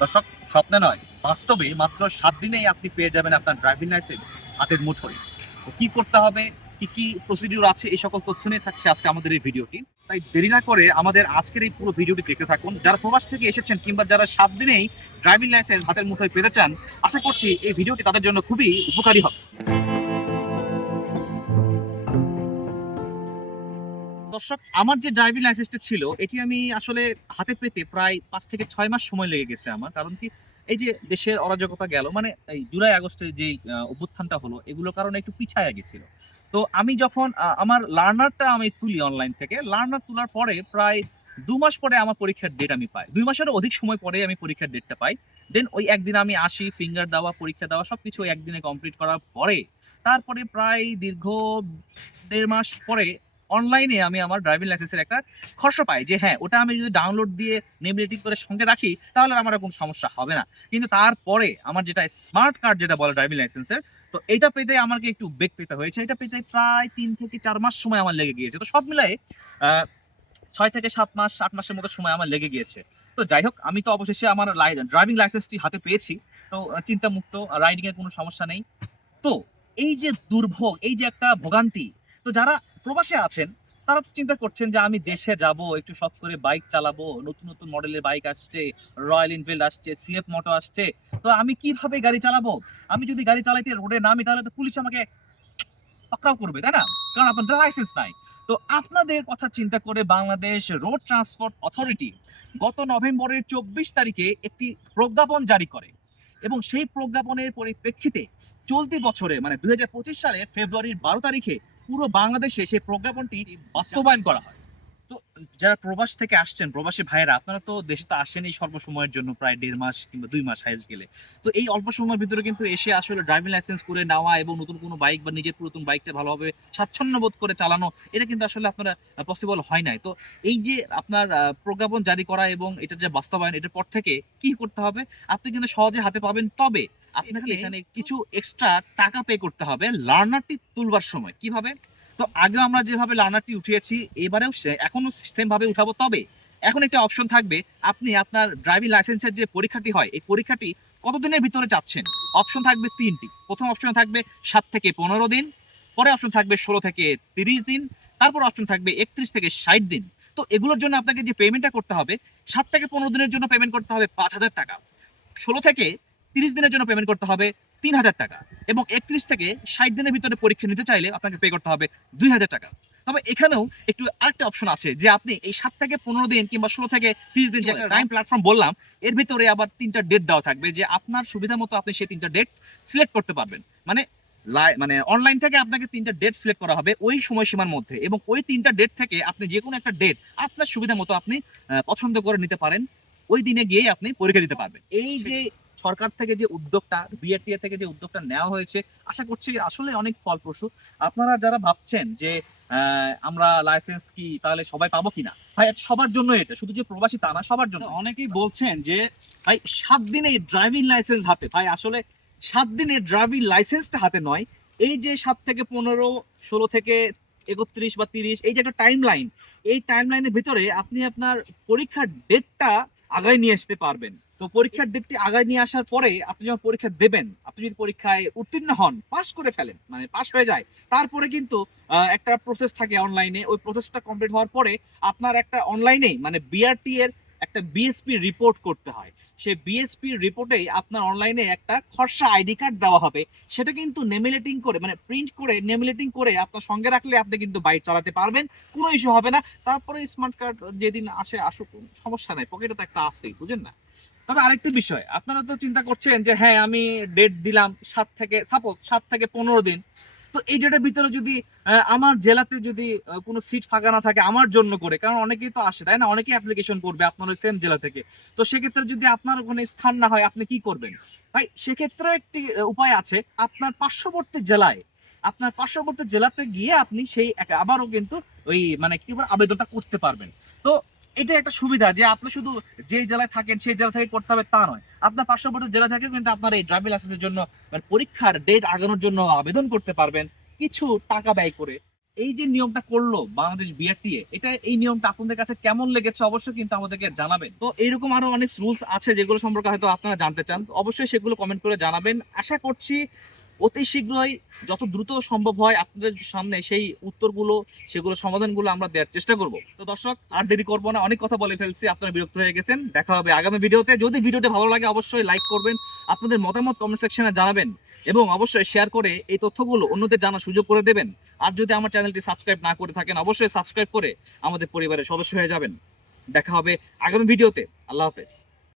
দর্শক, স্বপ্নে নয়, বাস্তবে মাত্র সাত দিনেই আপনি পেয়ে যাবেন আপনার ড্রাইভিং লাইসেন্স হাতের মুঠোয়। তো কি করতে হবে? কি কি প্রসিডিউর আছে? এই সকল তথ্য নিয়ে থাকছে আজকে আমাদের এই ভিডিওটি তাই দেরি না করে আমাদের আজকের এই পুরো ভিডিওটি দেখতে থাকুন। যারা প্রবাস থেকে এসেছেন কিংবা যারা সাত দিনেই ড্রাইভিং লাইসেন্স হাতের মুঠোয় পেতে চান, আশা করছি এই ভিডিওটি তাদের জন্য খুবই উপকারী হবে। দর্শক, আমার যে ড্রাইভিং লাইসেন্সটা ছিল, এটি আমি আসলে হাতে পেতে প্রায় পাঁচ থেকে ছয় মাস সময় লেগে গেছে আমার। কারণ কি, এই যে দেশের অরাজকতা গেল মানে এই জুলাই আগস্টে যে অভ্যুত্থানটা হলো, এগুলোর কারণে একটু পিছায়া গেছিল। তো আমি যখন আমার লার্নারটা আমি তুলি অনলাইন থেকে লার্নার তোলার পরে প্রায় দু মাস পরে আমার পরীক্ষার ডেট আমি পাই। দুই মাসেরও অধিক সময় পরে আমি পরীক্ষার ডেটটা পাই। দেন ওই একদিন আমি আসি ফিঙ্গার দেওয়া, পরীক্ষা দেওয়া সব কিছু একদিনে কমপ্লিট করার পরে, তারপরে প্রায় দীর্ঘ দেড় মাস পরে অনলাইনে আমি আমার ড্রাইভিং লাইসেন্সের একটা খসড়া পাই যে হ্যাঁ ওটা আমি যদি ডাউনলোড দিয়ে নেম রেটিং করে সঙ্গে রাখি, তাহলে আমার কোনো সমস্যা হবে না। কিন্তু তারপরে আমার যেটা স্মার্ট কার্ড যেটা বলে ড্রাইভিং লাইসেন্সের তো এটা পেতে আমাকে একটু বেগ পেতে হয়েছে। এটা পেতে প্রায় তিন থেকে চার মাস সময় আমার লেগে গিয়েছে। তো সব মিলাই ছয় থেকে সাত মাস, আট মাসের মতো সময় আমার লেগে গিয়েছে। তো যাই হোক, আমি তো অবশেষে আমার ড্রাইভিং লাইসেন্সটি হাতে পেয়েছি। তো চিন্তামুক্ত রাইডিংয়ের কোনো সমস্যা নেই। তো, এই যে দুর্ভোগ, এই যে একটা ভোগান্তি তো যারা প্রবাসে আছেন, তারা তো চিন্তা করছেন যে আমি দেশে যাব, একটু শখ করে বাইক চালাবো, নতুন নতুন মডেলের বাইক আসছে রয়্যাল এনফিল্ড আসছে সিএফ মোটো আসছে, তো আমি কীভাবে গাড়ি চালাবো? আমি যদি গাড়ি চালাইতে রোডে নামি, তাহলে তো পুলিশ আমাকে পাকড়াও করবে, তাই না? কারণ আপনার লাইসেন্স নাই। তো আপনাদের কথা চিন্তা করে বাংলাদেশ রোড ট্রান্সপোর্ট অথরিটি গত নভেম্বরের চব্বিশ তারিখে একটি প্রজ্ঞাপন জারি করে এবং সেই প্রজ্ঞাপনের পরিপ্রেক্ষিতে চলতি বছরে মানে দুই হাজার পঁচিশ সালে ফেব্রুয়ারির বারো তারিখে পুরো বাংলাদেশে সেই প্রজ্ঞাপনটি বাস্তবায়ন করা হয়। তো যারা প্রবাস থেকে আসছেন, প্রবাসী ভাইয়েরা, আপনারা তো দেশে তো আসেন এই স্বল্প সময়ের জন্য, প্রায় দেড় মাস কিংবা দুই মাস হাইজ গেলে। তো এই অল্প সময়ের ভিতরে কিন্তু এসে আসলে ড্রাইভিং লাইসেন্স করে নেওয়া এবং নতুন কোনো বাইক বা নিজের পুরাতন বাইকটা ভালোভাবে স্বাচ্ছন্দ্য বোধ করে চালানো, এটা কিন্তু আসলে আপনারা পসিবল হয় নাই। তো এই যে আপনার প্রজ্ঞাপন জারি করা এবং এটার যে বাস্তবায়ন, এটার পর থেকে কি করতে হবে? আপনি কিন্তু সহজে হাতে পাবেন। তবে আপনাকে এখানে কিছু এক্সট্রা টাকা পে করতে হবে লার্নারটি তুলবার সময়। কীভাবে তো আগে আমরা যেভাবে লার্নারটি উঠিয়েছি এবারেও এখনও সেম ভাবে উঠাবো। তবে এখন একটা অপশন থাকবে আপনি আপনার ড্রাইভিং লাইসেন্সের যে পরীক্ষাটি হয় এই পরীক্ষাটি কতদিনের ভিতরে চাচ্ছেন অপশন থাকবে তিনটি। প্রথম অপশন থাকবে সাত থেকে পনেরো দিন পরে অপশন থাকবে ষোলো থেকে তিরিশ দিন তারপর অপশন থাকবে একত্রিশ থেকে ষাট দিন। তো এগুলোর জন্য আপনাকে যে পেমেন্টটা করতে হবে সাত থেকে পনেরো দিনের জন্য পেমেন্ট করতে হবে পাঁচ হাজার টাকা। ষোলো থেকে তিরিশ দিনের জন্য পেমেন্ট করতে হবে তিন হাজার টাকা এবং একত্রিশ থেকে ষাট দিনের ভিতরে পরীক্ষা নিতে চাইলে আপনাকে পে করতে হবে দুই হাজার টাকা। তবে এখানেও একটু আরেকটা অপশন আছে যে আপনি এই সাত থেকে পনেরো দিন কিংবা ষোলো থেকে তিরিশ দিন যে টাইম প্ল্যাটফর্ম বললাম এর ভিতরে আবার তিনটা ডেট দেওয়া থাকবে যে আপনার সুবিধা মতো আপনি সেই তিনটা ডেট সিলেক্ট করতে পারবেন। মানে মানে অনলাইন থেকে আপনাকে তিনটা ডেট সিলেক্ট করা হবে ওই সময়সীমার মধ্যে এবং ওই তিনটা ডেট থেকে আপনি যে কোনো একটা ডেট আপনার সুবিধা মতো আপনি পছন্দ করে নিতে পারেন। ওই দিনে গিয়ে আপনি পরীক্ষা দিতে পারবেন। এই যে সরকার থেকে যে উদ্যোগটা বিআরটিএ থেকে যে উদ্যোগটা নেওয়া হয়েছে, আশা করছি আসলে অনেক ফলপ্রসূ। আপনারা যারা ভাবছেন যে আমরা লাইসেন্স কি তাহলে সবাই পাবো কিনা? ভাই সবার জন্য এটা। শুধু যে প্রবাসী তা না, সবার জন্য অনেকেই বলছেন যে, ভাই, সাত দিনে ড্রাইভিং লাইসেন্স হাতে। ভাই, আসলে সাত দিনে ড্রাইভিং লাইসেন্সটা হাতে নয়। এই যে সাত থেকে পনেরো, ষোলো থেকে একত্রিশ বা তিরিশ, এই যে একটা টাইম লাইন এই টাইম লাইনের ভিতরে আপনি আপনার পরীক্ষার ডেটটা আগায় নিয়ে আসতে পারবেন। তো পরীক্ষার ডেটটি আগায় নিয়ে আসার পরে আপনি যখন পরীক্ষা দেবেন, আপনি যদি পরীক্ষায় উত্তীর্ণ হন পাস করে ফেলেন মানে পাস হয়ে যায়, তারপরে কিন্তু একটা প্রসেস থাকে অনলাইনে ওই প্রসেসটা কমপ্লিট হওয়ার পরে আপনার একটা অনলাইনে মানে বিআরটি এর একটা বিএসপি রিপোর্ট করতে হয়। সেই বিএসপি রিপোর্টেই আপনার অনলাইনে একটা খসড়া আইডি কার্ড দেওয়া হবে। সেটা কিন্তু নেমিলেটিং করে মানে প্রিন্ট করে নেমিলেটিং করে আপনার সঙ্গে রাখলে আপনি কিন্তু বাইক চালাতে পারবেন, কোনো ইস্যু হবে না। তারপরে স্মার্ট কার্ড যেদিন আসে, আসুক, সমস্যা নাই পকেটে তো একটা আসেই বুঝেন না? তবে আরেকটি বিষয়, আপনারা তো চিন্তা করছেন যে হ্যাঁ আমি ডেট দিলাম সাত থেকে সাপোজ সাত থেকে পনেরো দিন। তো এই ডেটের ভিতরে যদি আমার জেলাতে যদি কোনো সিট ফাঁকা না থাকে আমার জন্য করে, কারণ অনেকেই তো আসে, তাই না? অনেকেই অ্যাপ্লিকেশন করবে আপনার ওই সেম জেলা থেকে। তো সেক্ষেত্রে যদি আপনার ওখানে স্থান না হয়, আপনি কি করবেন? ভাই, সেক্ষেত্রে একটি উপায় আছে, আপনার পার্শ্ববর্তী জেলায়, আপনার পার্শ্ববর্তী জেলাতে গিয়ে আপনি সেই আবারও কিন্তু ওই মানে কি আবেদনটা করতে পারবেন। তো এটা একটা সুবিধা যে আপনি শুধু যে জেলায় থাকেন, সেই জেলা থেকে করতে হবে তা নয়। আপনার পার্শ্ববর্তী জেলা থেকে কিন্তু আপনার এই ড্রাইভিং লাইসেন্সের জন্য মানে পরীক্ষার ডেট আগানোর জন্য আবেদন করতে পারবেন কিছু টাকা ব্যয় করে। এই যে নিয়মটা করল বাংলাদেশ বিআরটিএ এটা এই নিয়মটা আপনাদের কাছে কেমন লেগেছে অবশ্যই কিন্তু আমাদেরকে জানাবেন। তো এইরকম আরও অনেক রুলস আছে যেগুলো সম্পর্কে হয়তো আপনারা জানতে চান, অবশ্যই সেগুলো কমেন্ট করে জানাবেন। আশা করছি অতি শীঘ্রই যত দ্রুত সম্ভব হয় আপনাদের সামনে সেই উত্তরগুলো, সেগুলো সমাধানগুলো আমরা দেওয়ার চেষ্টা করব। তো দর্শক, আর দেরি করব না, অনেক কথা বলে ফেলছি, আপনারা বিরক্ত হয়ে গেছেন। দেখা হবে আগামী ভিডিওতে। যদি ভিডিওটা ভালো লাগে, অবশ্যই লাইক করবেন, আপনাদের মতামত কমেন্ট সেকশনে জানাবেন এবং অবশ্যই শেয়ার করে এই তথ্যগুলো অন্যদের জানার সুযোগ করে দেবেন। আর যদি আমার চ্যানেলটি সাবস্ক্রাইব না করে থাকেন, অবশ্যই সাবস্ক্রাইব করে আমাদের পরিবারের সদস্য হয়ে যাবেন। দেখা হবে আগামী ভিডিওতে। আল্লাহ হাফেজ।